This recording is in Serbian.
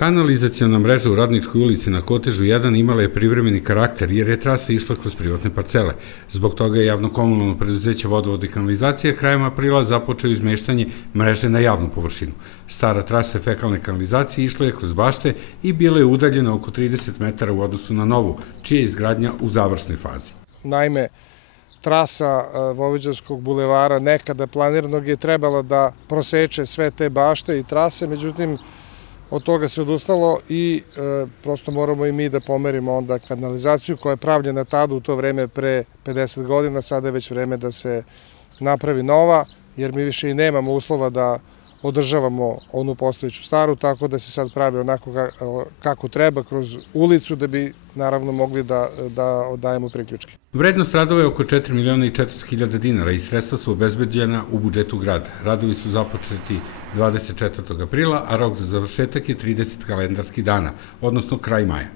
Kanalizaciona mreža u Radničkoj ulici na Kotežu 1 imala je privremeni karakter jer je trasa išla kroz privatne parcele. Zbog toga je javno-komunalno preduzeće Vodovod i kanalizacija krajem aprila započeo izmeštanje mreže na javnu površinu. Stara trasa fekalne kanalizacije išla je kroz bašte i bila je udaljena oko 30 metara u odnosu na novu, čija je izgradnja u završnoj fazi. Naime, trasa Vojvođanskog bulevara nekada planiranog je trebala da proseče sve te bašte i trase, međutim, od toga se odustalo i prosto moramo i mi da pomerimo onda kanalizaciju koja je pravljena tada u to vreme pre 50 godina, sada je već vreme da se napravi nova, jer mi više i nemamo uslova da održavamo onu postojeću staru, tako da se sad pravi onako kako treba kroz ulicu da bi naravno mogli da dajemo priključke. Vrednost radova je oko 4.400.000 dinara i sredstva su obezbeđena u budžetu grada. Radovi su započeti 24. aprila, a rok za završetak je 30 kalendarskih dana, odnosno kraj maja.